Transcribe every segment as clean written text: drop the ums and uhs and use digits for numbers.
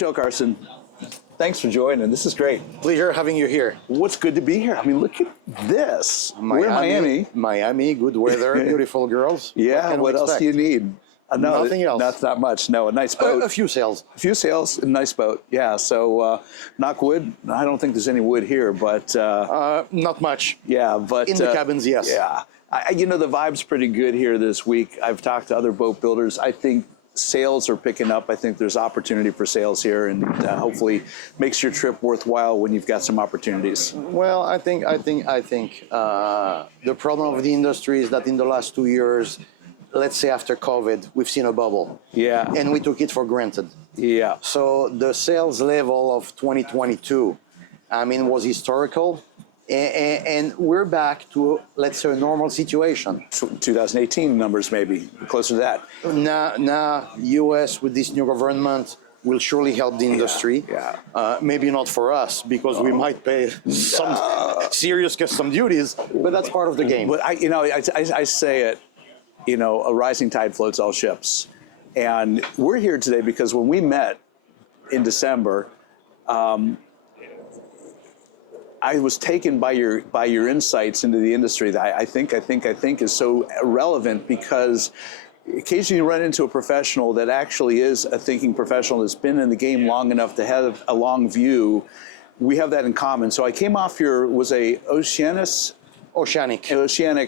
Michel Karsenti, thanks for joining. This is great. Pleasure having you here. What's good to be here? I mean, look at this. We're in Miami. Miami, good weather, beautiful girls. Yeah, what else do you need? No, nothing else. That's not much. No, a nice boat. A few sails. A few sails, a nice boat. Yeah, so knock wood. I don't think there's any wood here, but... not much. Yeah, but... In the cabins, yes. Yeah. You know, the vibe's pretty good here this week. I've talked to other boat builders. I think sales are picking up. I think there's opportunity for sales here, and hopefully makes your trip worthwhile when you've got some opportunities. Well, I think the problem of the industry is that in the last 2 years, let's say after COVID, we've seen a bubble. Yeah. And we took it for granted. Yeah. So the sales level of 2022, I mean, was historical. And we're back to, let's say, a normal situation. 2018 numbers, maybe, closer to that. Now, US with this new government will surely help the industry. Yeah. Maybe not for us, because we might pay some serious custom duties, but that's part of the game. But I say it, you know, a rising tide floats all ships. And we're here today because when we met in December, I was taken by your insights into the industry that I think is so relevant, because occasionally you run into a professional that actually is a thinking professional that's been in the game long enough to have a long view. We have that in common. So I came off was a Oceanic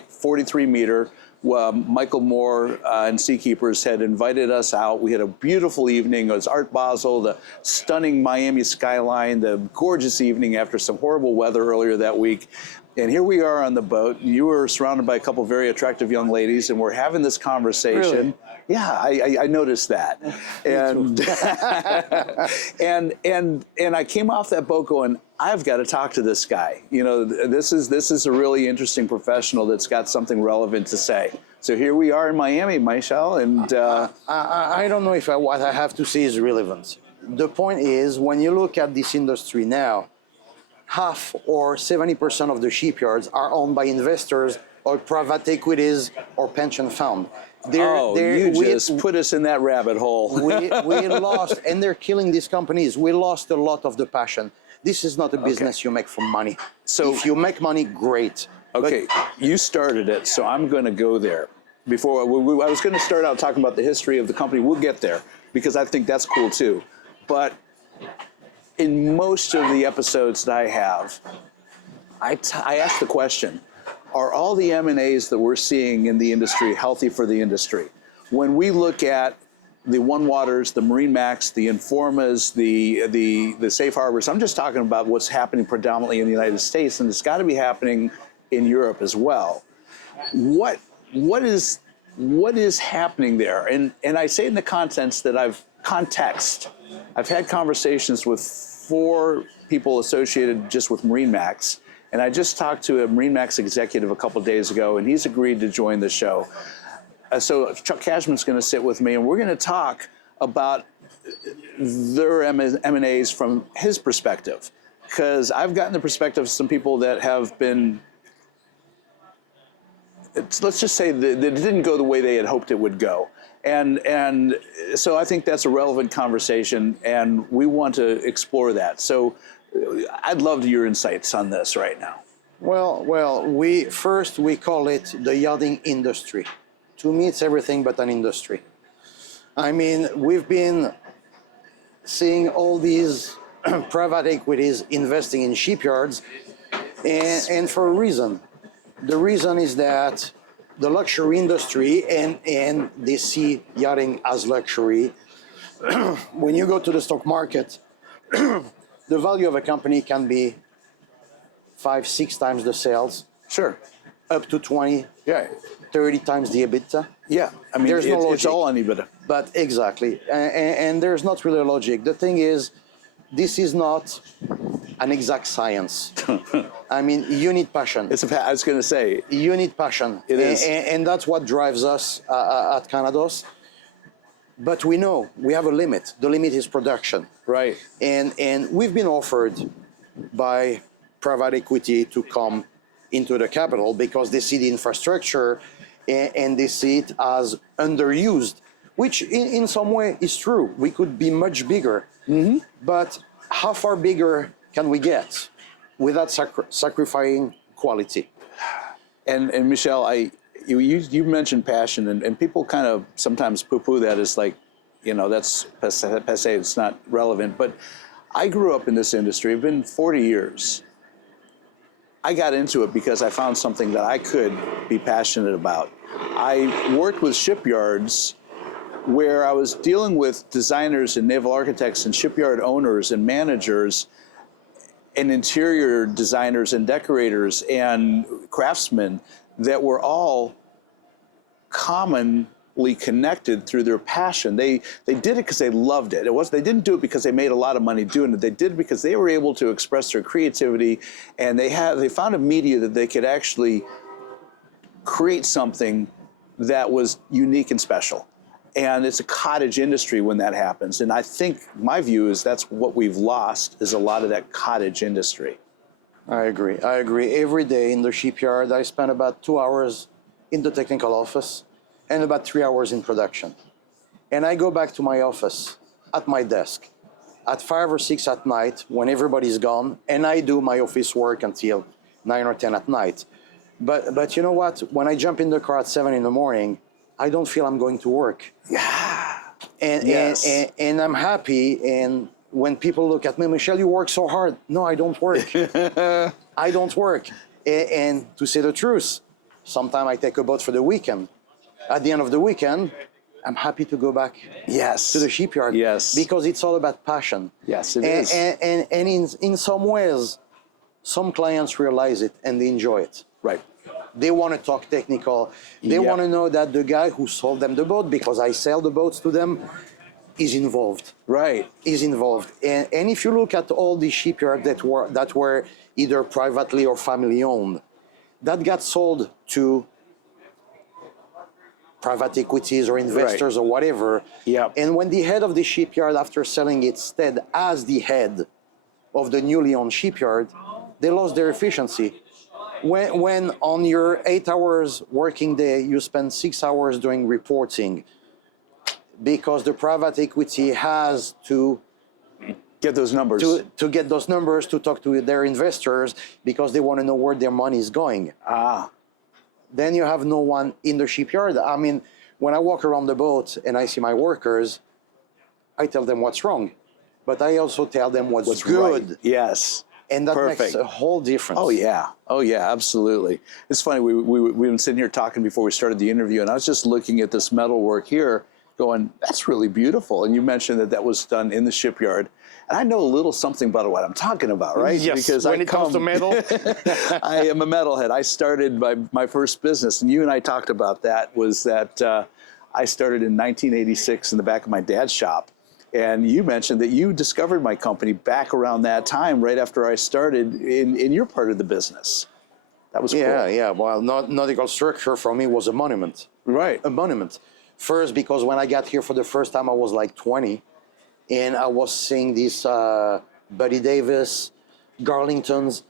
43 meter. Michael Moore and Seakeepers had invited us out. We had a beautiful evening. It was Art Basel, the stunning Miami skyline, the gorgeous evening after some horrible weather earlier that week. And here we are on the boat. You were surrounded by a couple of very attractive young ladies, and we're having this conversation. Really? Yeah, I noticed that. And I came off that boat going, I've got to talk to this guy. You know, this is a really interesting professional that's got something relevant to say. So here we are in Miami, Michel, and I don't know if what I have to say is relevant. The point is, when you look at this industry now, half or 70% of the shipyards are owned by investors or private equities or pension fund. You just put us in that rabbit hole. we lost, and they're killing these companies. We lost a lot of the passion. This is not a business you make for money. So if you make money, great. Okay, you started it, so I'm going to go there. Before I was going to start out talking about the history of the company. We'll get there, because I think that's cool too. But in most of the episodes that I have, I ask the question, are all the M&As that we're seeing in the industry healthy for the industry? When we look at the One Waters, the Marine Max, the Informas, the Safe Harbors, I'm just talking about what's happening predominantly in the United States, and it's got to be happening in Europe as well. What is happening there? And I say in the context that I've had conversations with 4 people associated just with Marine Max, and I just talked to a Marine Max executive a couple of days ago, and he's agreed to join the show. So Chuck Cashman's going to sit with me, and we're going to talk about their M&As from his perspective, because I've gotten the perspective of some people that have been, let's just say that it didn't go the way they had hoped it would go. And so I think that's a relevant conversation, and we want to explore that. So I'd love your insights on this right now. Well, we call it the yachting industry. To me, it's everything but an industry. I mean, we've been seeing all these private equities investing in shipyards, and for a reason. The reason is that the luxury industry, and they see yachting as luxury. When you go to the stock market, the value of a company can be 5, 6 times the sales, Sure. up to 20, Yeah. 30 times the EBITDA. Yeah. I mean, There's no it's logic. all on EBITDA. But exactly, and there's not really logic. The thing is, this is not an exact science. I mean, you need passion. I was going to say. You need passion. It is. And that's what drives us at Canados. But we know we have a limit. The limit is production. Right. And we've been offered by private equity to come into the capital because they see the infrastructure and they see it as underused, which in some way is true. We could be much bigger. Mm-hmm. But how far bigger can we get without sacrificing quality? And Michel, you mentioned passion, and people kind of sometimes poo-poo that as like, you know, that's passe, it's not relevant. But I grew up in this industry. I've been 40 years. I got into it because I found something that I could be passionate about. I worked with shipyards where I was dealing with designers and naval architects and shipyard owners and managers and interior designers and decorators and craftsmen that were all commonly connected through their passion. They did it because they loved it. They didn't do it because they made a lot of money doing it. They did it because they were able to express their creativity, and they found a media that they could actually create something that was unique and special. And it's a cottage industry when that happens. And I think my view is that's what we've lost, is a lot of that cottage industry. I agree. Every day in the shipyard, I spend about 2 hours in the technical office and about 3 hours in production. And I go back to my office at my desk at 5 or 6 at night when everybody's gone, and I do my office work until 9 or 10 at night. But you know what? When I jump in the car at 7 in the morning, I don't feel I'm going to work. Yeah. And I'm happy. And when people look at me, Michel, you work so hard. No, I don't work. I don't work. And to say the truth, sometimes I take a boat for the weekend. At the end of the weekend, I'm happy to go back to the shipyard. Yes. Because it's all about passion. Yes, it is. And in some ways, some clients realize it and they enjoy it. Right. They want to talk technical. They want to know that the guy who sold them the boat, because I sell the boats to them, is involved. Right. Is involved. And if you look at all the shipyards that were either privately or family owned, that got sold to private equities or investors or whatever. Yep. And when the head of the shipyard, after selling it, stayed as the head of the newly owned shipyard, they lost their efficiency. When on your 8 hours working day, you spend 6 hours doing reporting because the private equity has to get those numbers. To get those numbers, to talk to their investors because they want to know where their money is going. Then you have no one in the shipyard. I mean, when I walk around the boat and I see my workers, I tell them what's wrong, but I also tell them what's good. Right. Yes. And that Perfect. makes a whole difference. Oh yeah, absolutely. It's funny, we've been sitting here talking before we started the interview, and I was just looking at this metal work here, going, that's really beautiful. And you mentioned that was done in the shipyard. And I know a little something about what I'm talking about, right? Yes, because when it comes to metal. I am a metalhead. I started my first business, and you and I talked about that, was that I started in 1986 in the back of my dad's shop. And you mentioned that you discovered my company back around that time, right after I started in your part of the business. That was cool. Yeah. Well, nautical structure for me was a monument. Right. A monument. First, because when I got here for the first time, I was like 20. And I was seeing these Buddy Davis, Garlingtons,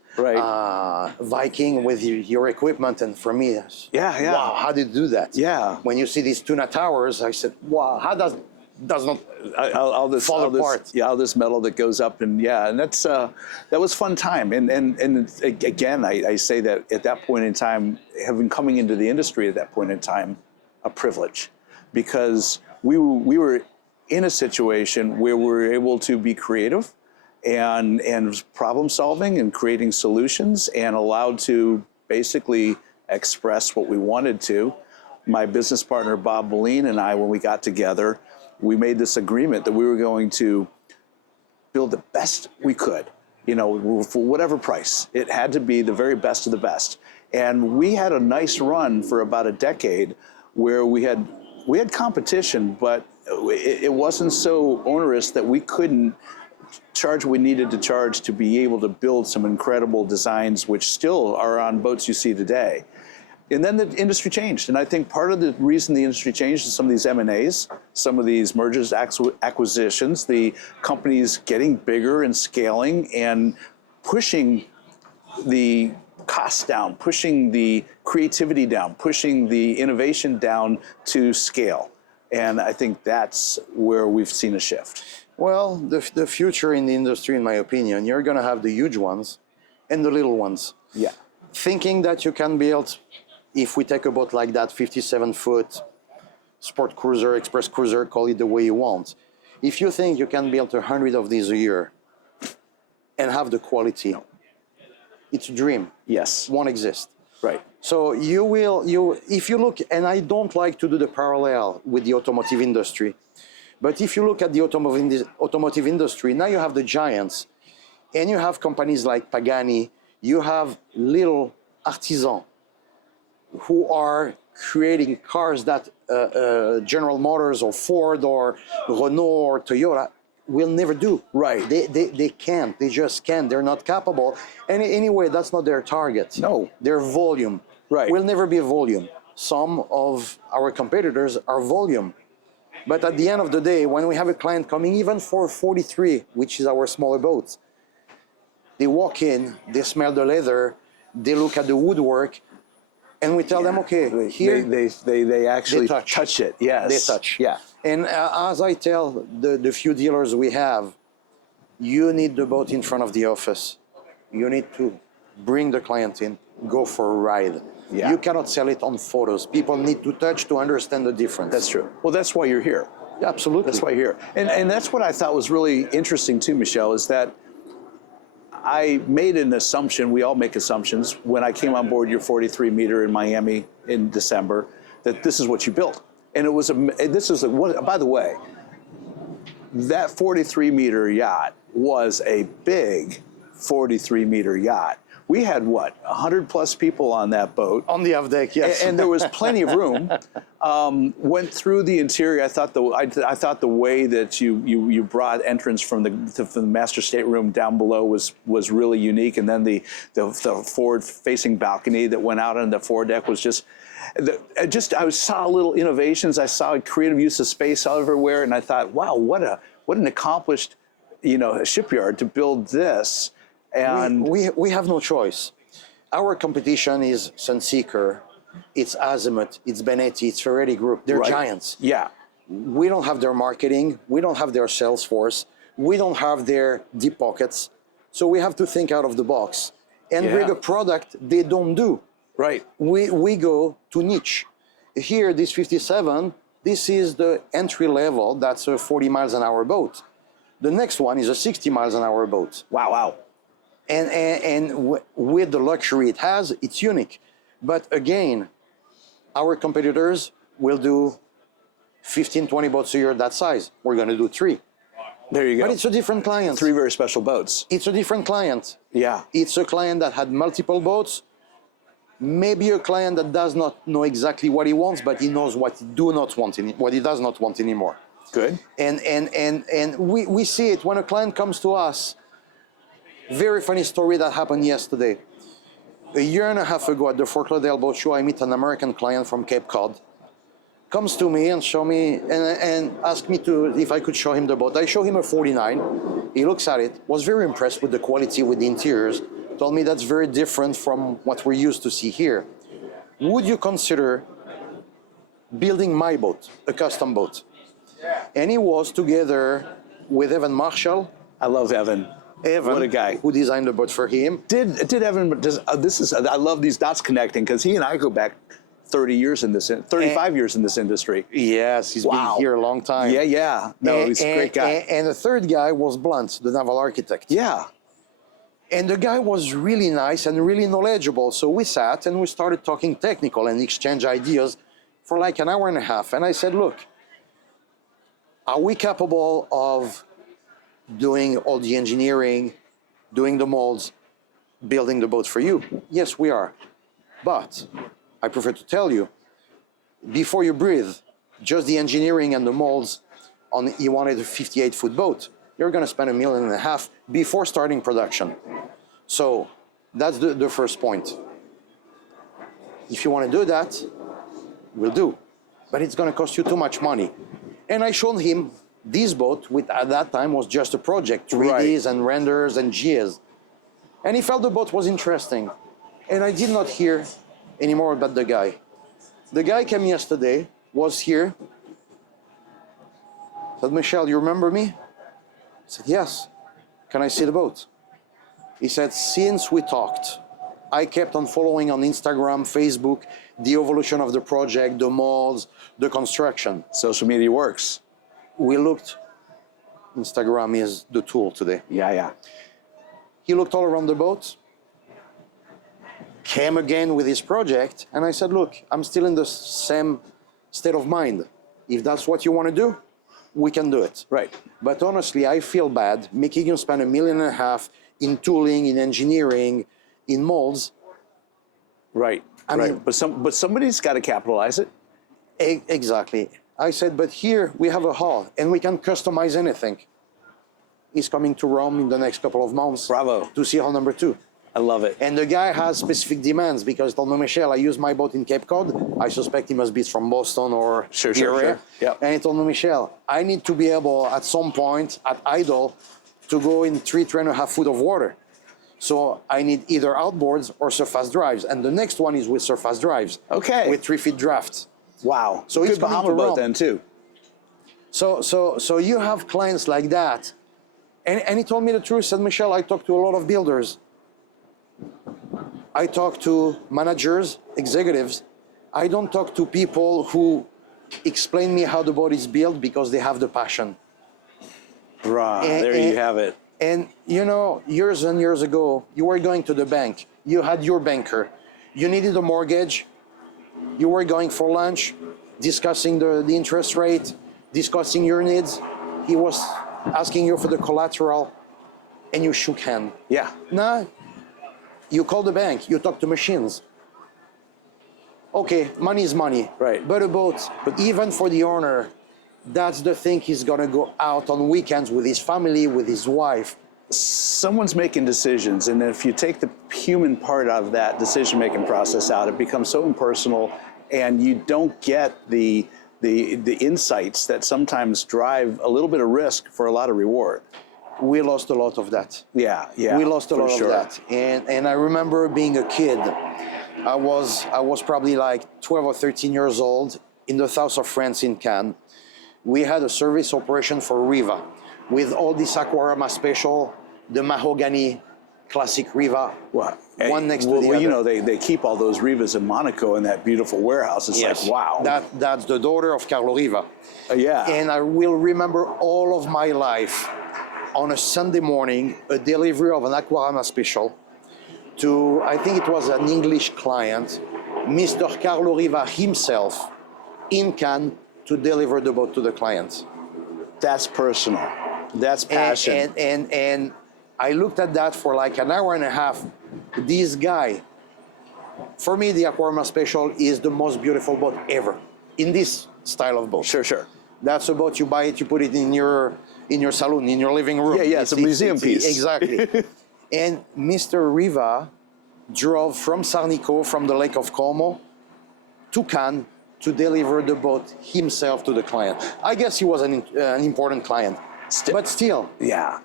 Viking with your equipment. And for me, wow, how did you do that? Yeah. When you see these tuna towers, I said, wow, how does not all this apart. All this metal that goes up, and that's that was fun time. And again, I say that at that point in time, coming into the industry at that point in time, a privilege, because we were in a situation where we were able to be creative and problem solving and creating solutions, and allowed to basically express what we wanted to. My business partner Bob Moline and I, when we got together, we made this agreement that we were going to build the best we could you know, for whatever price. It had to be the very best of the best. And we had a nice run for about a decade where we had competition, but it wasn't so onerous that we couldn't charge what we needed to charge to be able to build some incredible designs, which still are on boats you see today. And then the industry changed. And I think part of the reason the industry changed is some of these M&As, some of these mergers, acquisitions, the companies getting bigger and scaling and pushing the costs down, pushing the creativity down, pushing the innovation down to scale. And I think that's where we've seen a shift. Well, the future in the industry, in my opinion, you're going to have the huge ones and the little ones. Yeah. Thinking that you can build, if we take a boat like that, 57-foot sport cruiser, express cruiser, call it the way you want. If you think you can build 100 of these a year and have the quality, it's a dream. Yes. Won't exist. Right. So if you look, and I don't like to do the parallel with the automotive industry, but if you look at the automotive industry, now you have the giants, and you have companies like Pagani, you have little artisans who are creating cars that General Motors or Ford or Renault or Toyota will never do. Right. They can't. They just can't. They're not capable. And anyway, that's not their target. No. Their volume. Right. Will never be a volume. Some of our competitors are volume. But at the end of the day, when we have a client coming, even for 43, which is our smaller boat, they walk in, they smell the leather, they look at the woodwork, and we tell them, okay, here they actually touch it. Yes. They touch. Yeah. And as I tell the few dealers we have, you need the boat in front of the office. You need to bring the client in, go for a ride. Yeah. You cannot sell it on photos. People need to touch to understand the difference. That's true. Well, that's why you're here. Absolutely. That's why you're here. And that's what I thought was really interesting too, Michel, is that I made an assumption, we all make assumptions, when I came on board your 43 meter in Miami in December, that this is what you built. And it was, by the way, that 43 meter yacht was a big 43 meter yacht. We had, 100 plus people on that boat. On the aft deck, yes. And there was plenty of room. Went through the interior. I thought the way that you brought entrance from the master stateroom down below was really unique. And then the forward-facing balcony that went out on the foredeck was just. I saw little innovations. I saw creative use of space everywhere, and I thought, wow, what an accomplished, shipyard to build this. And we have no choice. Our competition is Sunseeker, it's Azimuth, it's Benetti, it's Ferretti Group. They're giants. Yeah. We don't have their marketing. We don't have their sales force. We don't have their deep pockets. So we have to think out of the box and bring a product they don't do. Right. We go to niche. Here, this 57, this is the entry level. That's a 40 miles an hour boat. The next one is a 60 miles an hour boat. Wow. And with the luxury it has, it's unique. But again, our competitors will do 15, 20 boats a year that size. We're going to do 3. There you go. But it's a different client. 3 very special boats. It's a different client. Yeah. It's a client that had multiple boats. Maybe a client that does not know exactly what he wants, but he knows what he does not want anymore. Good. And we see it when a client comes to us. Very funny story that happened yesterday. A year and a half ago at the Fort Lauderdale Boat Show, I meet an American client from Cape Cod. Comes to me and show me and asked me if I could show him the boat. I show him a 49. He looks at it, was very impressed with the quality, with the interiors. Told me that's very different from what we're used to see here. Would you consider building my boat, a custom boat? And he was together with Evan Marshall. I love Evan. What a guy. Who designed the boat for him. Did Evan, I love these dots connecting because he and I go back 35 years in this industry. Yes, he's been here a long time. Yeah. No, he's a great guy. And the third guy was Blunt, the naval architect. Yeah. And the guy was really nice and really knowledgeable. So we sat and we started talking technical and exchange ideas for like an hour and a half. And I said, look, are we capable of doing all the engineering, doing the molds, building the boat for you. Yes, we are. But I prefer to tell you, before you breathe, just the engineering and the molds on, you wanted a 58-foot boat, you're going to spend $1.5 million before starting production. So that's the first point. If you want to do that, we'll do. But it's going to cost you too much money. And I showed him this boat, which at that time was just a project, 3Ds and renders and GS. And he felt the boat was interesting. And I did not hear any more about the guy. The guy came yesterday, was here, said, Michel, you remember me? I said, yes. Can I see the boat? He said, since we talked, I kept on following on Instagram, Facebook, the evolution of the project, the molds, the construction. Social media works. We looked, Instagram is the tool today. Yeah. He looked all around the boat, came again with his project, and I said, look, I'm still in the same state of mind. If that's what you want to do, we can do it. Right. But honestly, I feel bad making you spend $1.5 million in tooling, in engineering, in molds. Right. I mean, but somebody's got to capitalize it. Exactly. I said, but here we have a hull and we can customize anything. He's coming to Rome in the next couple of months. Bravo. To see hull number 2. I love it. And the guy has specific demands because he told me, Michel, I use my boat in Cape Cod. I suspect he must be from Boston or Sure. Yep. And he told me, Michel, I need to be able at some point at idle to go in 3.5 foot of water. So I need either outboards or surface drives. And the next one is with surface drives. Okay. With 3 feet draft. Wow. So Good he's coming Bahama to boat Rome. then too. So you have clients like that. And he told me the truth, said, Michel, I talked to a lot of builders. I talk to managers, executives. I don't talk to people who explain me how the boat is built because they have the passion. Right, there you have it. And you know, years and years ago, you were going to the bank. You had your banker. You needed a mortgage. You were going for lunch, discussing the interest rate, discussing your needs. He was asking you for the collateral, and you shook hand. Yeah. Now, you call the bank, you talk to machines. Okay, money is money. Right. But a boat, even for the owner, that's the thing he's gonna go out on weekends with his family, with his wife. Someone's making decisions, and if you take the human part of that decision-making process out, it becomes so impersonal, and you don't get the insights that sometimes drive a little bit of risk for a lot of reward. We lost a lot of that. Yeah. We lost a lot of that. And I remember being a kid. I was probably like 12 or 13 years old in the south of France in Cannes. We had a service operation for Riva with all this Aquarama special, the mahogany classic Riva. Well, one next to the other. You know, they keep all those Rivas in Monaco in that beautiful warehouse. It's Yes. like, wow. That's the daughter of Carlo Riva. Yeah. And I will remember all of my life on a Sunday morning, a delivery of an Aquarama special to, I think it was an English client, Mr. Carlo Riva himself in Cannes to deliver the boat to the client. That's personal. That's passion. And I looked at that for like an hour and a half. This guy, for me, the Aquarama Special is the most beautiful boat ever in this style of boat. Sure. That's a boat, you buy it, you put it in your saloon, in your living room. Yeah, it's a museum piece. Exactly. And Mr. Riva drove from Sarnico, from the Lake of Como, to Cannes to deliver the boat himself to the client. I guess he was an important client. But still, Yeah.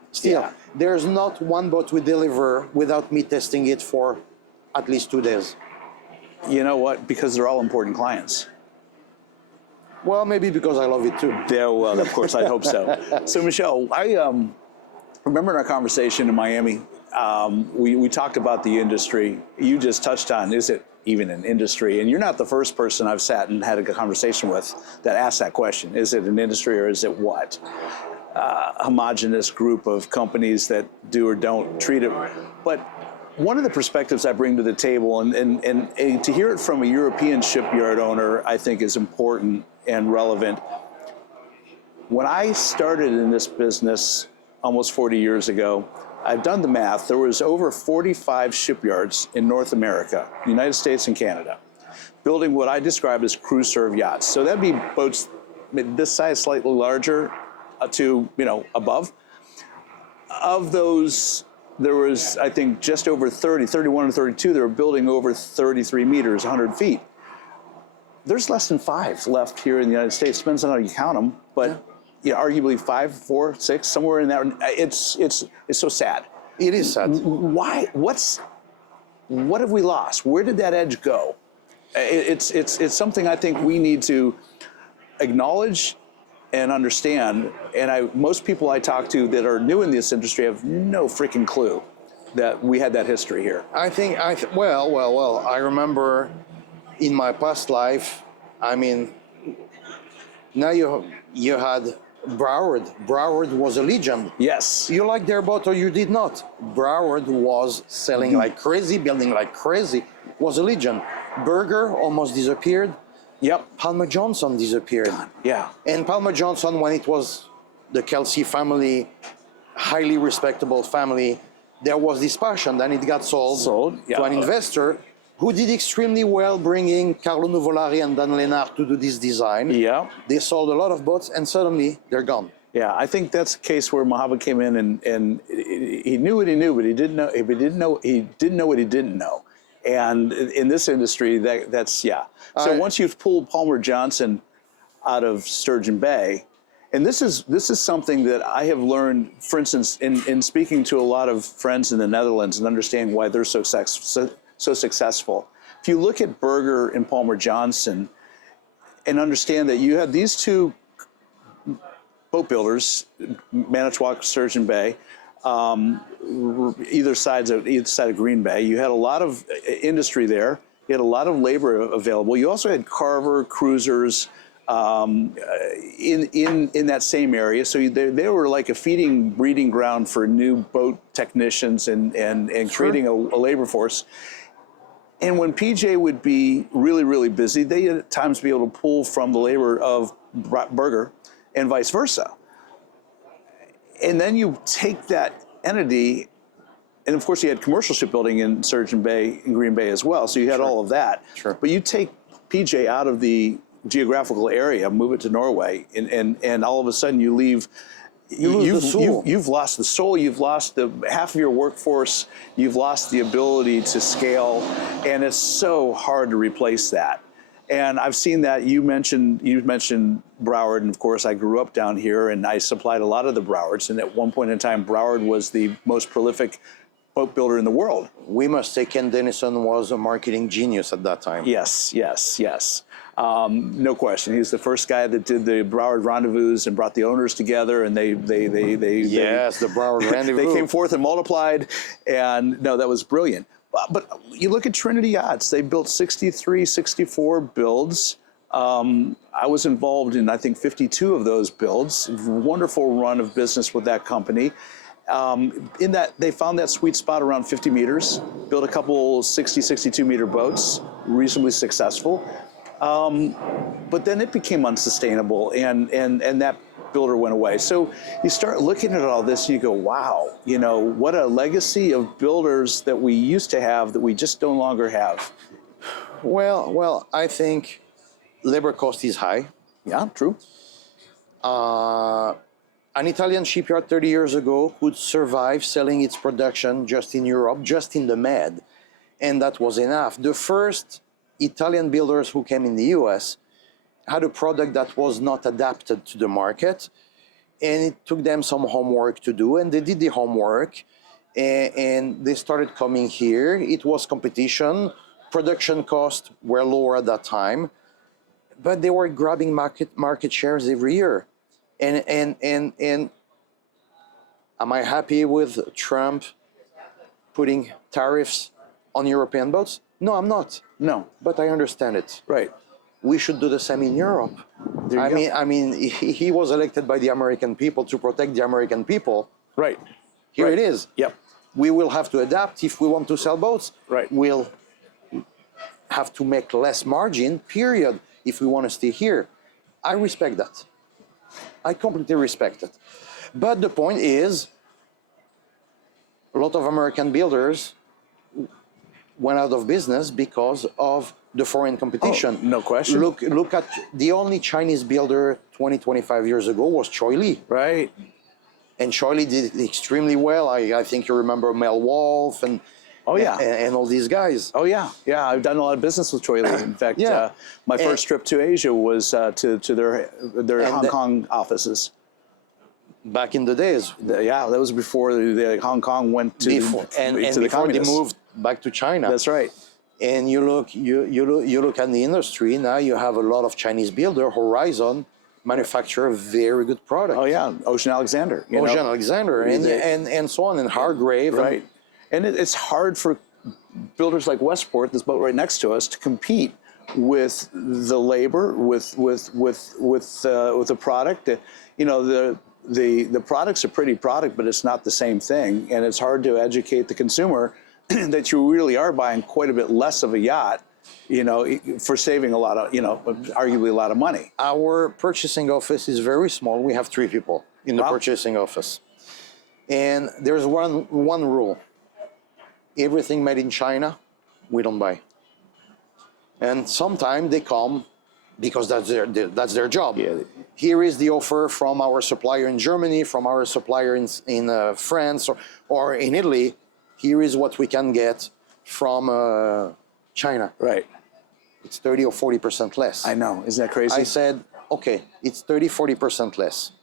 there's not one boat we deliver without me testing it for at least 2 days. You know what? Because they're all important clients. Well, maybe because I love it too. Yeah, well, of course, I hope so. So, Michel, I remember in our conversation in Miami, we talked about the industry. You just touched on, is it even an industry? And you're not the first person I've sat and had a conversation with that asked that question. Is it an industry or is it what? Homogenous group of companies that do or don't treat it. But one of the perspectives I bring to the table, and to hear it from a European shipyard owner, I think is important and relevant. When I started in this business almost 40 years ago, I've done the math. There was over 45 shipyards in North America, United States and Canada, building what I describe as cruise serve yachts. So that'd be boats this size, slightly larger, to above. Of those, there was, I think, just over 31 or 32 that were building over 33 meters, 100 feet. There's less than 5 left here in the United States. Depends on how you count them, but arguably 5, 4, 6, somewhere in there. It's so sad. It is sad. Why? What have we lost? Where did that edge go? It's something I think we need to acknowledge and understand. And most people I talk to that are new in this industry have no freaking clue that we had that history here. Well, I remember in my past life, I mean, now you had Broward. Broward was a legend. Yes. You liked their boat or you did not. Broward was selling like crazy, building like crazy, was a legend. Berger almost disappeared. Yep. Palmer Johnson disappeared. God, yeah. And Palmer Johnson, when it was the Kelsey family, highly respectable family, there was this passion. Then it got sold to an investor who did extremely well bringing Carlo Nuvolari and Dan Lennart to do this design. Yeah. They sold a lot of boats and suddenly they're gone. Yeah, I think that's the case where Mohammed came in and he knew what he knew, but he didn't know what he didn't know. And in this industry, that's So once you've pulled Palmer Johnson out of Sturgeon Bay, and this is something that I have learned, for instance, in speaking to a lot of friends in the Netherlands and understanding why they're so successful. If you look at Berger and Palmer Johnson and understand that you have these two boat builders, Manitowoc, Sturgeon Bay, either side of Green Bay. You had a lot of industry there. You had a lot of labor available. You also had carver cruisers in that same area. So they were like a breeding ground for new boat technicians and creating a labor force. And when PJ would be really, really busy, they at times be able to pull from the labor of Berger and vice versa. And then you take that entity, and of course you had commercial shipbuilding in Sturgeon Bay and Green Bay as well, so you had all of that. Sure. But you take PJ out of the geographical area, move it to Norway, and all of a sudden you leave. You've lost the soul. You've lost the half of your workforce. You've lost the ability to scale, and it's so hard to replace that. And I've seen that. You mentioned Broward, and of course I grew up down here, and I supplied a lot of the Browards. And at one point in time, Broward was the most prolific boat builder in the world. We must say Ken Dennison was a marketing genius at that time. Yes. No question. He's the first guy that did the Broward Rendezvous and brought the owners together, and the Broward Rendezvous. They came forth and multiplied, and no, that was brilliant. But you look at Trinity Yachts, they built 63, 64 builds. I was involved in, I think, 52 of those builds. Wonderful run of business with that company. In that, they found that sweet spot around 50 meters, built a couple 60, 62 meter boats, reasonably successful. But then it became unsustainable, and that builder went away. So you start looking at all this and you go, wow, what a legacy of builders that we used to have that we just no longer have. Well, I think labor cost is high. Yeah, true. An Italian shipyard 30 years ago could survive selling its production just in Europe, just in the Med, and that was enough. The first Italian builders who came in the US had a product that was not adapted to the market, and it took them some homework to do, and they did the homework, and they started coming here. It was competition. Production costs were lower at that time, but they were grabbing market shares every year. And am I happy with Trump putting tariffs on European boats? No, I'm not. No. But I understand it. Right. We should do the same in Europe. I mean, he was elected by the American people to protect the American people. Right. Here it is. Yep. We will have to adapt if we want to sell boats. Right. We'll have to make less margin, period, if we want to stay here. I respect that. I completely respect it. But the point is, A lot of American builders went out of business because of the foreign competition. Oh, no question. Look at the only Chinese builder 20, 25 years ago was Choi Lee. Right. And Choi Lee did extremely well. I think you remember Mel Wolf and Oh yeah. and all these guys. Oh yeah, yeah. I've done a lot of business with Choi Lee. In fact, Yeah. my first trip to Asia was to their And Hong Kong offices. Back in the days. Yeah, that was before the Hong Kong went to And to the before they communists. moved back to China. That's right. And you look at the industry now. You have a lot of Chinese builder. Horizon manufacture very good product. Oh yeah, Ocean Alexander. You Ocean know? Alexander and so on, and Hargrave. Right. And it's hard for builders like Westport, this boat right next to us, to compete with the labor, with the product. You know, the product's a pretty product, but it's not the same thing. And it's hard to educate the consumer that you really are buying quite a bit less of a yacht, you know, for saving a lot of, you know, arguably a lot of money. Our purchasing office is very small. We have 3 people in the Wow. purchasing office. And there's one rule. Everything made in China, we don't buy. And sometimes they come because that's their job. Yeah. Here is the offer from our supplier in Germany, from our supplier in France or in Italy. Here is what we can get from China. Right. It's 30 or 40% less. I know. Isn't that crazy? I said, okay, it's 30, 40% less.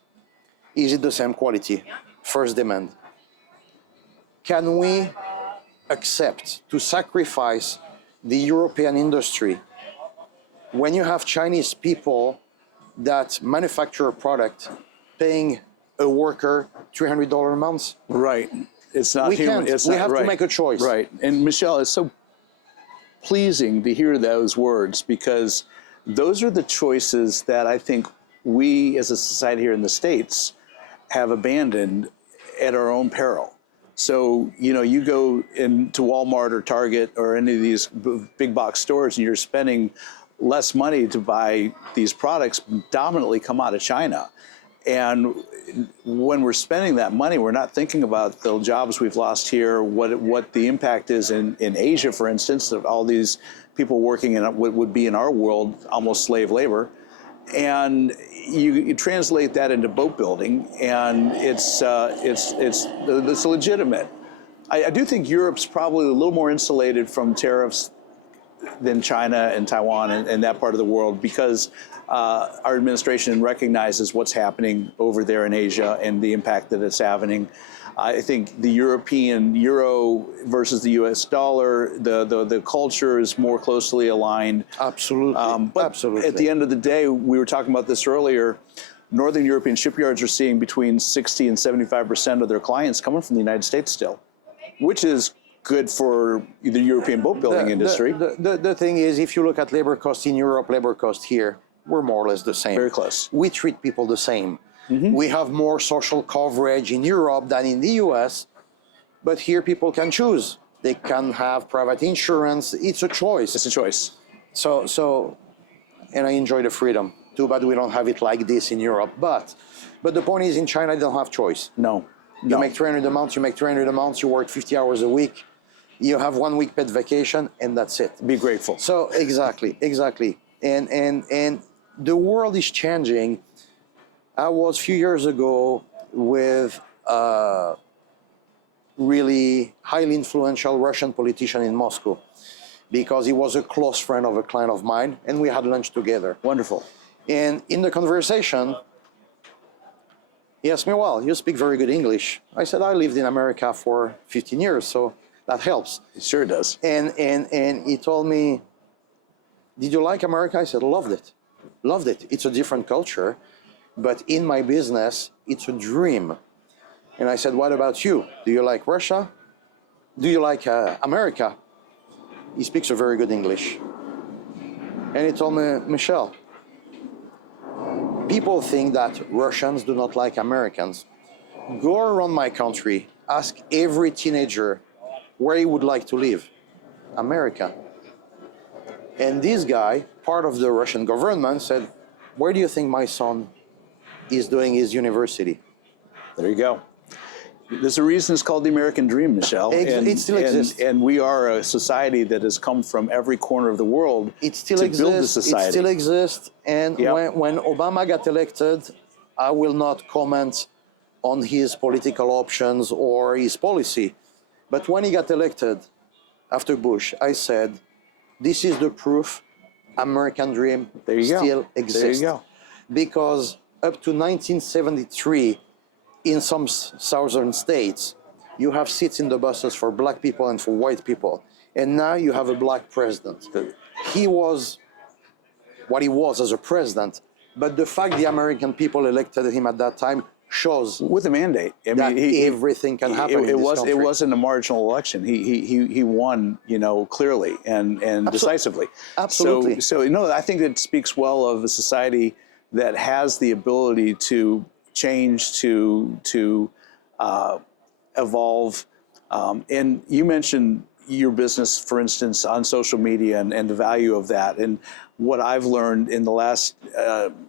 Is it the same quality? First demand. Can we accept to sacrifice the European industry when you have Chinese people that manufacture a product paying a worker $300 a month? Right. It's not We human. can't. It's We not, have to right. make a choice. Right. And Michel, it's so pleasing to hear those words because those are the choices that I think we as a society here in the States have abandoned at our own peril. So, you know, you go into Walmart or Target or any of these big box stores and you're spending less money to buy these products dominantly come out of China. And when we're spending that money, we're not thinking about the jobs we've lost here, what the impact is in Asia, for instance, of all these people working in what would be in our world almost slave labor. And you translate that into boat building, and it's legitimate. I do think Europe's probably a little more insulated from tariffs than China and Taiwan and that part of the world because our administration recognizes what's happening over there in Asia and the impact that it's having. I think the European euro versus the U.S. dollar, the culture is more closely aligned. Absolutely. But Absolutely. at the end of the day, we were talking about this earlier, Northern European shipyards are seeing between 60 and 75% of their clients coming from the United States still, which is good for the European boat building industry. The thing is, if you look at labor cost in Europe, labor cost here, we're more or less the same. Very close. We treat people the same. We have more social coverage in Europe than in the US, but here people can choose. They can have private insurance. It's a choice. It's a choice. So, and I enjoy the freedom. Too bad we don't have it like this in Europe. But the point is, in China, they don't have choice. No. You make 300 a month, you make 300 a month, you work 50 hours a week, you have 1 week paid vacation, and that's it. Be grateful. So exactly. And the world is changing. I was a few years ago with a really highly influential Russian politician in Moscow because he was a close friend of a client of mine, and we had lunch together. Wonderful. And in the conversation, he asked me, well, you speak very good English. I said, I lived in America for 15 years, so that helps. It sure does. And he told me, did you like America? I said, loved it. Loved it. It's a different culture, but in my business, it's a dream. And I said, what about you? Do you like Russia? Do you like America? He speaks a very good English. And he told me, Michel, people think that Russians do not like Americans. Go around my country, ask every teenager where he would like to live. America. And this guy, part of the Russian government, said, where do you think my son is doing his university? There you go. There's a reason it's called the American Dream, Michel. It still exists. And we are a society that has come from every corner of the world It still to exists. build a society. It still exists. And Yep. when Obama got elected, I will not comment on his political options or his policy. But when he got elected after Bush, I said, this is the proof American Dream There you go. still exists. There you go. Because up to 1973, in some southern states, you have seats in the buses for black people and for white people. And now you have a black president. He was what he was as a president, but the fact the American people elected him at that time shows With a mandate. I that mean, everything can happen in this country. It wasn't a marginal election. He won, clearly and decisively. Absolutely. So I think it speaks well of a society that has the ability to change, to evolve. And you mentioned your business, for instance, on social media and the value of that. And what I've learned in the last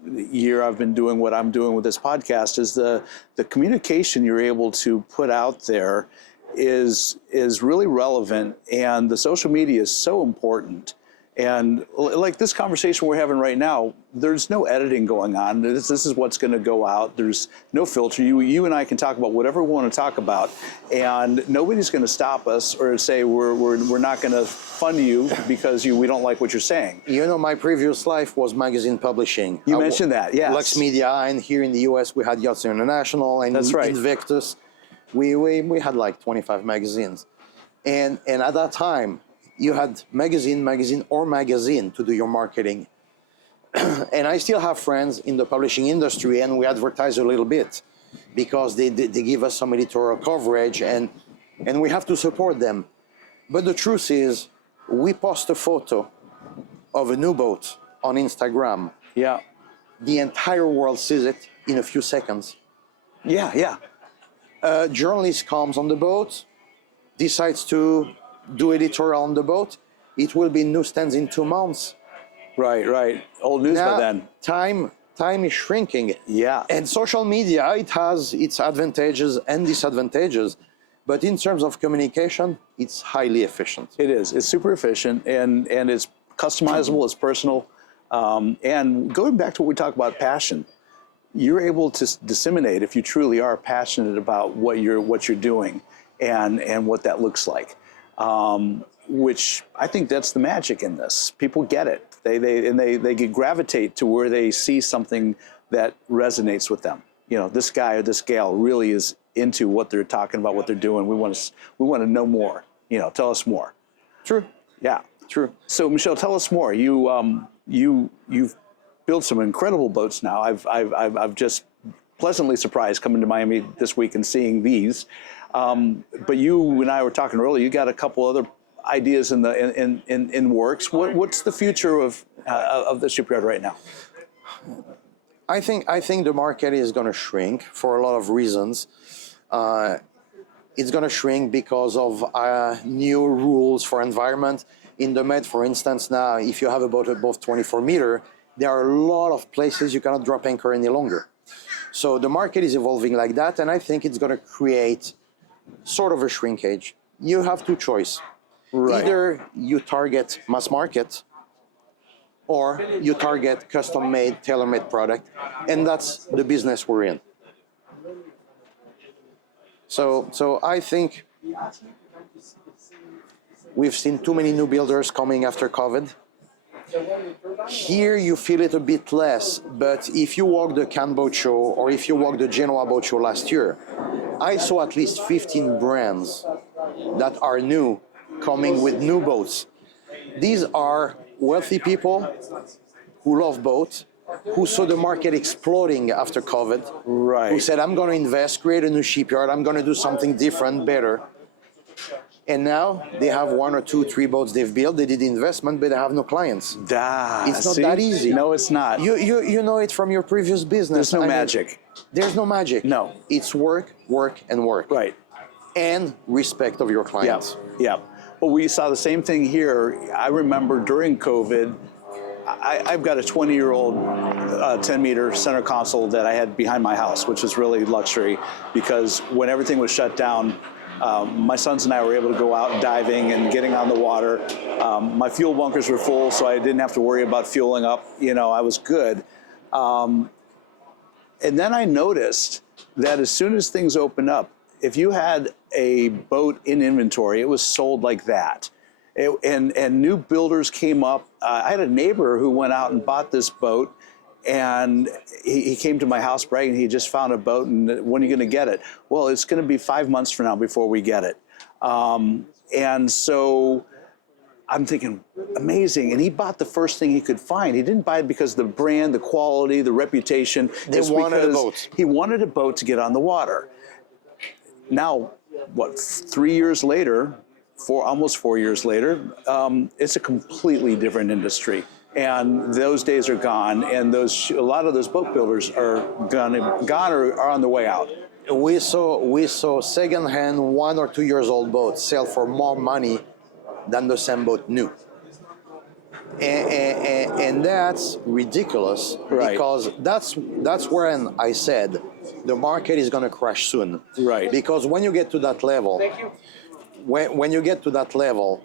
year I've been doing what I'm doing with this podcast is the communication you're able to put out there is really relevant, and the social media is so important. And like this conversation we're having right now, there's no editing going on. This is what's going to go out. There's no filter. You and I can talk about whatever we want to talk about, and nobody's going to stop us or say we're not going to fund you because we don't like what you're saying. My previous life was magazine publishing. You mentioned that, yes. Lux Media, and here in the US we had Yachts International, and That's right. Invictus. We had like 25 magazines. And at that time, you had magazine to do your marketing. And I still have friends in the publishing industry, and we advertise a little bit because they give us some editorial coverage, and we have to support them. But the truth is, we post a photo of a new boat on Instagram. Yeah. The entire world sees it in a few seconds. Yeah. A journalist comes on the boat, decides to do editorial on the boat, it will be in newsstands in 2 months. Right. Old news Now, by then. Time is shrinking. Yeah. And social media, it has its advantages and disadvantages, but in terms of communication, it's highly efficient. It is. It's super efficient, and it's customizable. It's personal. And going back to what we talked about, passion, you're able to disseminate if you truly are passionate about what you're doing and what that looks like. Which I think that's the magic in this. People get it. They gravitate to where they see something that resonates with them. This guy or this gal really is into what they're talking about, what they're doing. We want to know more. Tell us more. True. Yeah. True. So Michel, tell us more. You've built some incredible boats now. I've just pleasantly surprised coming to Miami this week and seeing these. But you and I were talking earlier. You got a couple other ideas in works. What's the future of the shipyard right now? I think the market is going to shrink for a lot of reasons. It's going to shrink because of new rules for environment. In the Med, for instance, now, if you have a boat above 24 meter, there are a lot of places you cannot drop anchor any longer. So the market is evolving like that, and I think it's going to create sort of a shrinkage. You have two choices. Right. Either you target mass market, or you target custom-made, tailor-made product, and that's the business we're in. So I think we've seen too many new builders coming after COVID. Here you feel it a bit less, but if you walk the Cannes Boat Show or if you walk the Genoa Boat Show last year, I saw at least 15 brands that are new coming with new boats. These are wealthy people who love boats, who saw the market exploding after COVID, Right. who said, I'm going to invest, create a new shipyard, I'm going to do something different, better. And now they have 1 or 2, 3 boats they've built, they did the investment, but they have no clients. It's not that easy. No, it's not. You know it from your previous business. There's no magic. There's no magic. No. It's work, work, and work. Right. And respect of your clients. Yeah. Well, we saw the same thing here. I remember during COVID, I've got a 20-year-old 10-meter center console that I had behind my house, which is really luxury because when everything was shut down, my sons and I were able to go out diving and getting on the water. My fuel bunkers were full, so I didn't have to worry about fueling up. You know, I was good. And then I noticed that as soon as things opened up, if you had a boat in inventory, it was sold like that. And new builders came up. I had a neighbor who went out and bought this boat, and he came to my house bragging he just found a boat, and when are you going to get it? Well, it's going to be 5 months from now before we get it. And so I'm thinking, amazing. And he bought the first thing he could find. He didn't buy it because of the brand, the quality, the reputation. They wanted a boat. He wanted a boat to get on the water. Now, what, 3 years later, almost 4 years later, it's a completely different industry. And those days are gone, and a lot of those boat builders are gone or are on the way out. We saw second-hand 1 or 2 years old boats sell for more money than the same boat new. And that's ridiculous, right? Because that's when I said the market is going to crash soon, right? Because when you get to that level, when you get to that level,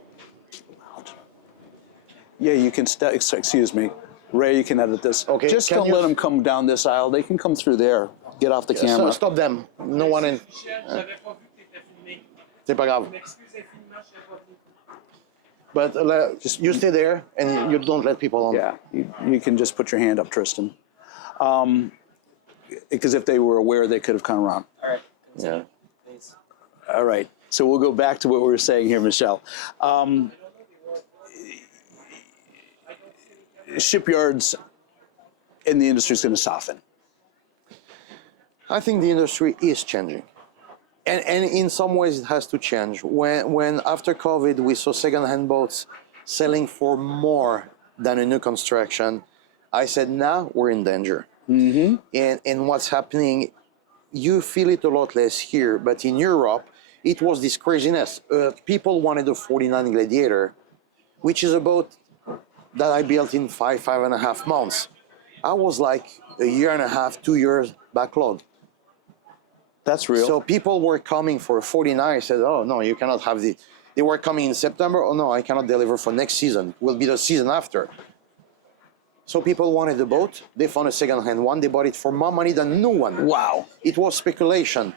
yeah, you can. Excuse me, Ray. You can edit this. Okay. Just don't let them come down this aisle. They can come through there. Get off the camera. Stop them. No one in. C'est pas grave. But just you stay there and you don't let people on. Yeah, you can just put your hand up, Tristan. Because if they were aware, they could have come around. All right. Yeah. Please. All right. So we'll go back to what we were saying here, Michel. Shipyards in the industry is going to soften. I think the industry is changing. And in some ways it has to change. When after COVID we saw second-hand boats selling for more than a new construction, I said, now we're in danger. Mm-hmm. And what's happening, you feel it a lot less here, but in Europe, it was this craziness. People wanted a 49 Gladiator, which is a boat that I built in 5.5 months. I was like a year and a half, 2 years backlog. That's real. So people were coming for a 49. I said, oh, no, you cannot have the... They were coming in September. Oh, no, I cannot deliver for next season. It will be the season after. So people wanted the boat. They found a second-hand one. They bought it for more money than new one. Wow. It was speculation.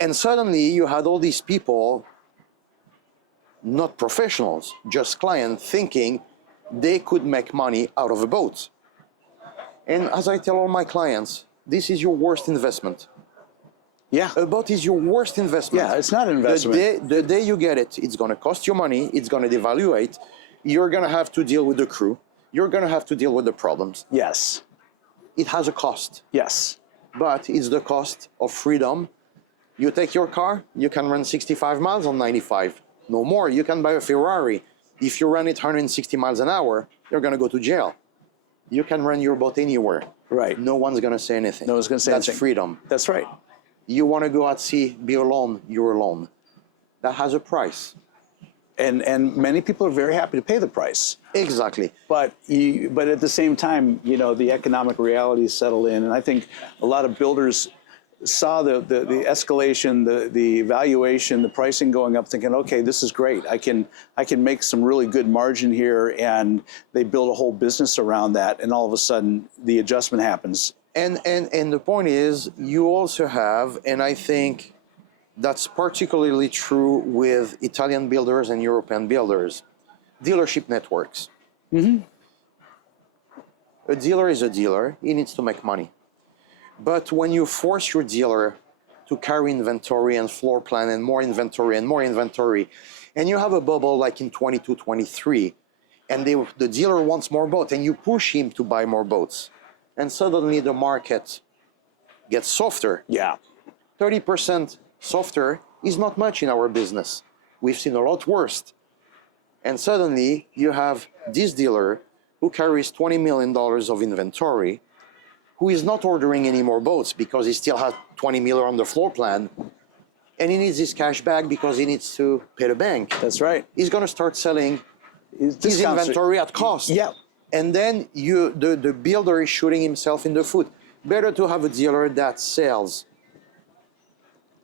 And suddenly you had all these people, not professionals, just clients, thinking they could make money out of a boat. And as I tell all my clients, this is your worst investment. Yeah. A boat is your worst investment. Yeah, it's not an investment. The day you get it, it's going to cost you money. It's going to devaluate. You're going to have to deal with the crew. You're going to have to deal with the problems. Yes. It has a cost. Yes. But it's the cost of freedom. You take your car, you can run 65 miles on 95. No more. You can buy a Ferrari. If you run it 160 miles an hour, you're going to go to jail. You can run your boat anywhere. Right. No one's going to say anything. No one's going to say anything. That's freedom. That's right. You want to go at sea, be alone, you're alone. That has a price. And many people are very happy to pay the price. Exactly. But at the same time, you know, the economic realities settle in, and I think a lot of builders saw the escalation, the valuation, the pricing going up, thinking, okay, this is great. I can make some really good margin here, and they build a whole business around that, and all of a sudden the adjustment happens. And the point is, you also have, and I think that's particularly true with Italian builders and European builders, dealership networks. Mm-hmm. A dealer is a dealer. He needs to make money. But when you force your dealer to carry inventory and floor plan and more inventory, and you have a bubble like in 22, 23, and the dealer wants more boats, and you push him to buy more boats, and suddenly the market gets softer. Yeah. 30% softer is not much in our business. We've seen a lot worse. And suddenly you have this dealer who carries $20 million of inventory, who is not ordering any more boats because he still has $20 million on the floor plan, and he needs his cash back because he needs to pay the bank. That's right. He's going to start selling his inventory at cost. Yeah. and then the builder is shooting himself in the foot. Better to have a dealer that sells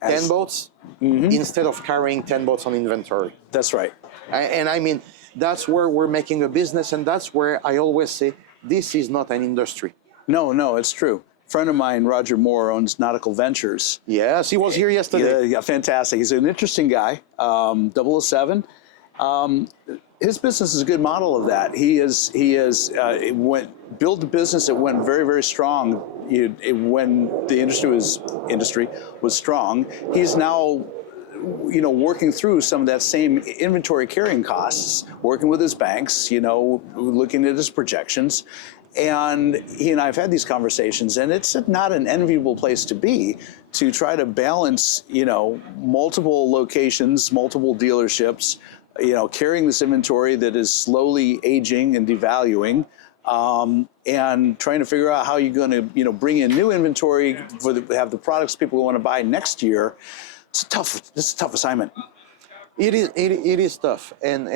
10 boats instead of carrying 10 boats on inventory. That's right. And I mean, that's where we're making a business, and that's where I always say, this is not an industry. No, it's true. A friend of mine, Roger Moore, owns Nautical Ventures. Yes, he was here yesterday. Yeah, fantastic. He's an interesting guy, 007. His business is a good model of that. Built a business that went very, very strong when the industry was strong. He's now, working through some of that same inventory carrying costs, working with his banks, looking at his projections. And he and I have had these conversations, and it's not an enviable place to be, to try to balance, multiple locations, multiple dealerships, carrying this inventory that is slowly aging and devaluing, and trying to figure out how you're going to, bring in new inventory have the products people want to buy next year. It's a tough assignment. It is tough, and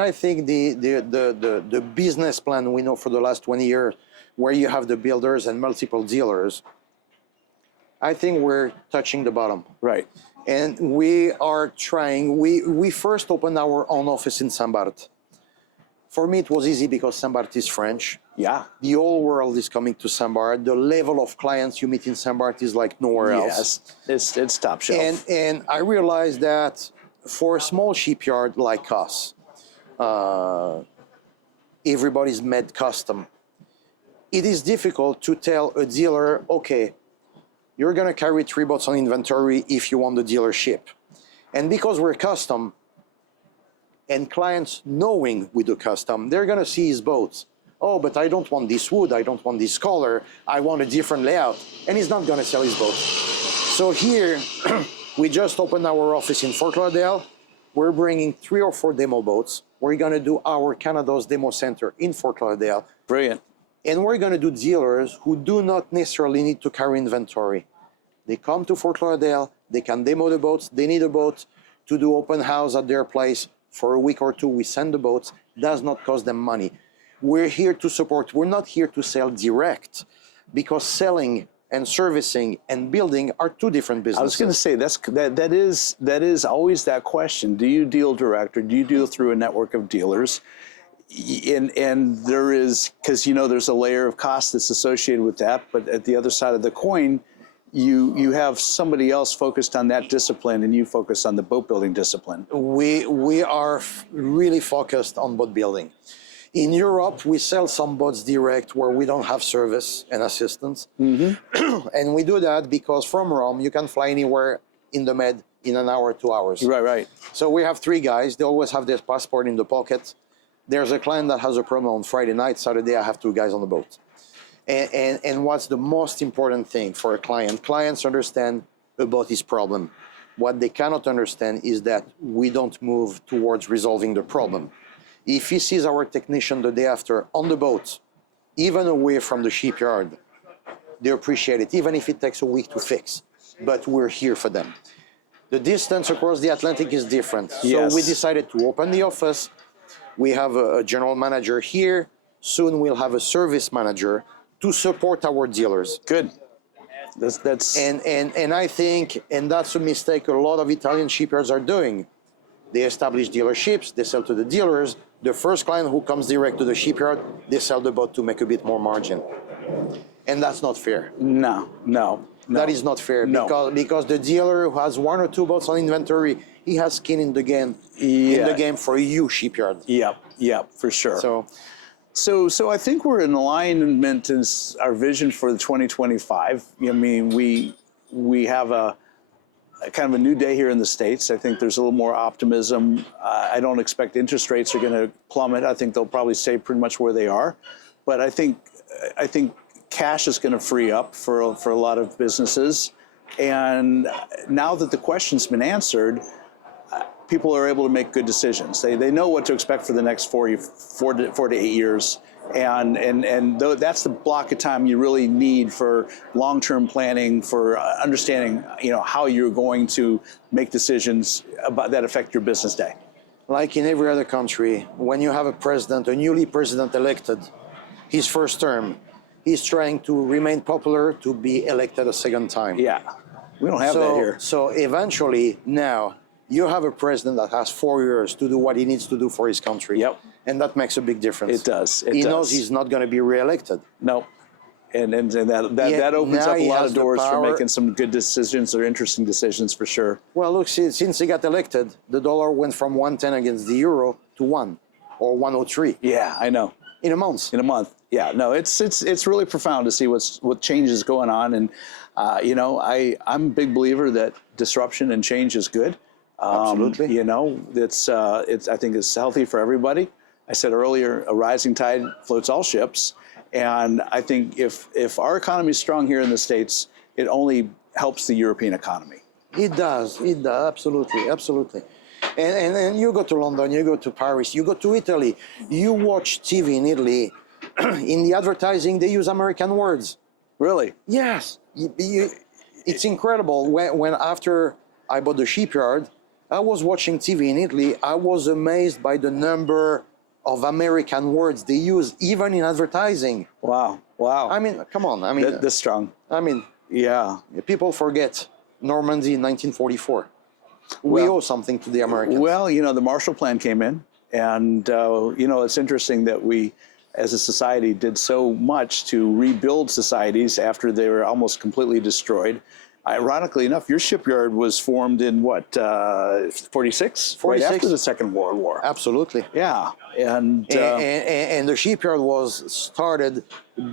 I think the business plan we know for the last 20 years, where you have the builders and multiple dealers, I think we're touching the bottom. Right. And we are trying. We first opened our own office in Saint-Barth. For me, it was easy because Saint-Barth is French. Yeah. The whole world is coming to Saint-Barth. The level of clients you meet in Saint-Barth is like nowhere else. Yes, it's top shelf. And I realized that for a small shipyard like us, everybody's made custom. It is difficult to tell a dealer, okay, you're going to carry 3 boats on inventory if you want the dealership. And because we're custom, and clients knowing we do custom, they're going to see his boats. Oh, but I don't want this wood, I don't want this color, I want a different layout. And he's not going to sell his boat. So here, we just opened our office in Fort Lauderdale. We're bringing 3 or 4 demo boats. We're going to do our Canados demo center in Fort Lauderdale. Brilliant. And we're going to do dealers who do not necessarily need to carry inventory. They come to Fort Lauderdale, they can demo the boats, they need a boat to do open house at their place for a week or 2. We send the boats, does not cost them money. We're here to support, we're not here to sell direct, because selling and servicing and building are 2 different businesses. I was going to say that is always that question. Do you deal direct or do you deal through a network of dealers? And there is, because there's a layer of cost that's associated with that, but at the other side of the coin, you have somebody else focused on that discipline and you focus on the boat building discipline. We are really focused on boat building. In Europe, we sell some boats direct where we don't have service and assistance. And we do that because from Rome, you can fly anywhere in the Med in an hour, 2 hours. Right. So we have 3 guys. They always have their passport in the pocket. There's a client that has a problem on Friday night. Saturday, I have 2 guys on the boat. And what's the most important thing for a client? Clients understand a boat is problem. What they cannot understand is that we don't move towards resolving the problem. If he sees our technician the day after on the boat, even away from the shipyard, they appreciate it, even if it takes a week to fix. But we're here for them. The distance across the Atlantic is different. So we decided to open the office. We have a general manager here. Soon we'll have a service manager to support our dealers. Good. That's and I think, and that's a mistake a lot of Italian shipyards are doing. They establish dealerships, they sell to the dealers. The first client who comes direct to the shipyard, they sell the boat to make a bit more margin. And that's not fair. No. That is not fair. No. Because the dealer who has 1 or 2 boats on inventory, he has skin in the game. Yeah. In the game for you, shipyard. Yep, for sure. So I think we're in alignment in our vision for the 2025. I mean, we have a kind of a new day here in the States. I think there's a little more optimism. I don't expect interest rates are going to plummet. I think they'll probably stay pretty much where they are. But I think cash is going to free up for a lot of businesses. And now that the question's been answered, people are able to make good decisions. They know what to expect for the next 4 to 8 years. And that's the block of time you really need for long-term planning, for understanding, how you're going to make decisions about that affect your business day. like in every other country, when you have a president, a newly president elected, his first term, he's trying to remain popular to be elected a second time. Yeah, we don't have that here. So eventually now you have a president that has 4 years to do what he needs to do for his country. Yep. And that makes a big difference. It does. He knows he's not going to be reelected. No. And that opens up a lot of doors for making some good decisions or interesting decisions for sure. Well, look, since he got elected, the dollar went from 110 against the euro to 1 or 103. Yeah, I know. In a month. In a month. Yeah, no, it's really profound to see what changes going on. And, you know, I'm a big believer that disruption and change is good. Absolutely. You know, I think it's healthy for everybody. I said earlier, a rising tide floats all ships. And I think if our economy is strong here in the States, it only helps the European economy. It does, absolutely, absolutely. And you go to London, you go to Paris, you go to Italy, you watch TV in Italy, in the advertising, they use American words. Really? Yes. It's incredible. When after I bought the Shipyard, I was watching TV in Italy, I was amazed by the number of American words they use, even in advertising. Wow, wow. I mean, come on. I mean, that's strong. I mean, yeah. People forget Normandy in 1944. We owe something to the Americans. Well, you know, the Marshall Plan came in, and you know, it's interesting that we, as a society, did so much to rebuild societies after they were almost completely destroyed. Ironically enough, your shipyard was formed in what, 46? Right after the Second World War. Absolutely. Yeah, and the shipyard was started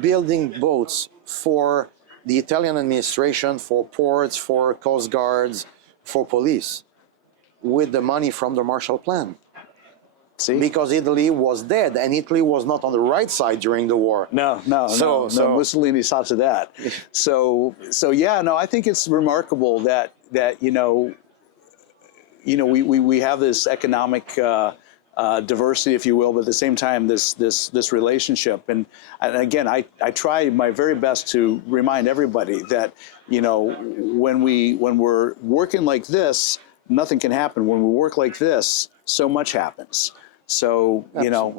building boats for the Italian administration, for ports, for coast guards, for police, with the money from the Marshall Plan. See? Because Italy was dead, and Italy was not on the right side during the war. No, Mussolini saw to that. So yeah, no, I think it's remarkable that you know, we have this economic diversity, if you will, but at the same time, this relationship. And again, I try my very best to remind everybody that, you know, when we're working like this, nothing can happen. When we work like this, so much happens. So, you know,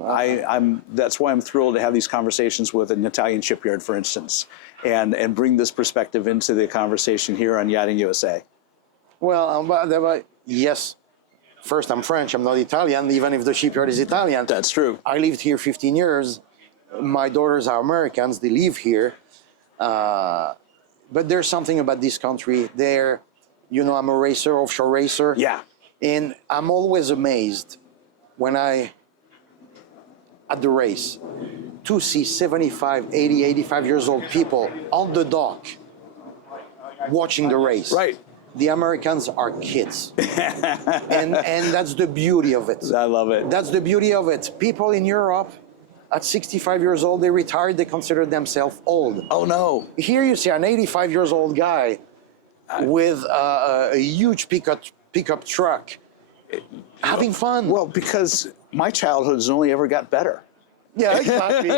that's why I'm thrilled to have these conversations with an Italian shipyard, for instance, and bring this perspective into the conversation here on Yachting USA. Well, yes. First, I'm French, I'm not Italian, even if the shipyard is Italian. That's true. I lived here 15 years. My daughters are Americans, they live here. But there's something about this country. You know, I'm a racer, offshore racer. Yeah. And I'm always amazed when at the race, to see 75, 80, 85 years old people on the dock watching the race. Right. The Americans are kids. and that's the beauty of it. I love it. That's the beauty of it. People in Europe, at 65 years old, they retired, they consider themselves old. Oh, no. Here you see an 85 years old guy with a huge pickup truck having fun. Well, because my childhood has only ever got better. Yeah, exactly.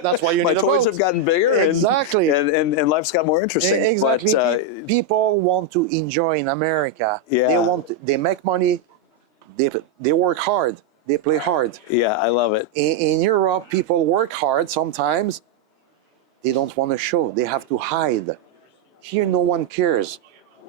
That's why you need a boat. My toys have gotten bigger. Exactly. And life's got more interesting. Exactly. But, people want to enjoy in America. Yeah. They make money, they work hard, they play hard. Yeah, I love it. In Europe, people work hard sometimes. They don't want to show. They have to hide. Here, no one cares.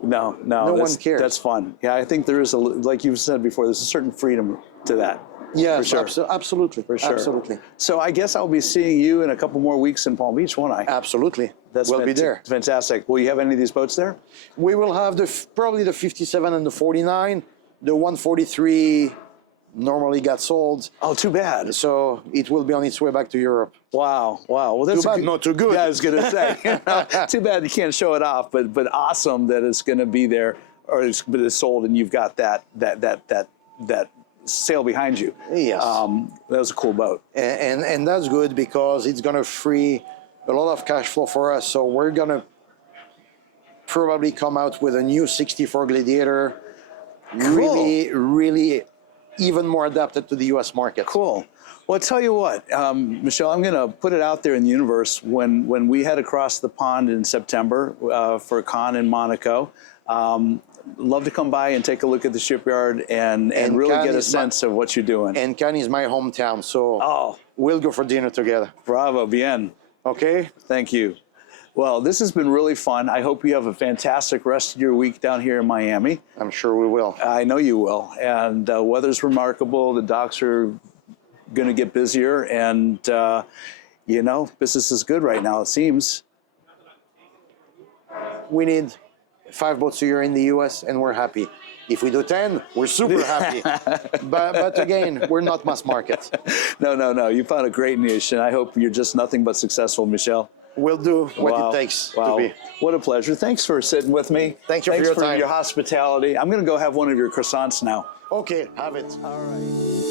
No one cares. That's fun. Yeah, I think there is like you've said before, there's a certain freedom to that. Yeah, for sure. Absolutely. For sure. Absolutely. So I guess I'll be seeing you in a couple more weeks in Palm Beach, won't I? Absolutely. We'll be there. Fantastic. Will you have any of these boats there? We will have probably the 57 and the 49. The 143 normally got sold. Oh, too bad. So it will be on its way back to Europe. Wow. Well, that's too bad, not too good. Yeah, I was going to say. Too bad you can't show it off, but awesome that it's going to be there, but it's sold, and you've got that sail behind you. Yes. That was a cool boat. And that's good because it's going to free a lot of cash flow for us. So we're going to probably come out with a new 64 Gladiator. Cool. Really even more adapted to the U.S. market. Cool. Well, I tell you what, Michel, I'm going to put it out there in the universe. When we head across the pond in September for a con in Monaco, love to come by and take a look at the shipyard and really Cannes get a is my- sense of what you're doing. And Cannes is my hometown, so Oh, we'll go for dinner together. bravo, bien. Okay? Thank you. Well, this has been really fun. I hope you have a fantastic rest of your week down here in Miami. I'm sure we will. I know you will. And weather's remarkable. The docks are going to get busier. And, you know, business is good right now, it seems. We need 5 boats a year in the US and we're happy. If we do 10, we're super happy. but again, we're not mass market. No. You found a great niche, and I hope you're just nothing but successful, Michel. We'll do what Wow. it takes Wow. to be. What a pleasure. Thanks for sitting with me. Thank you Thanks for your time. your hospitality. I'm going to go have one of your croissants now. Okay, have it. All right.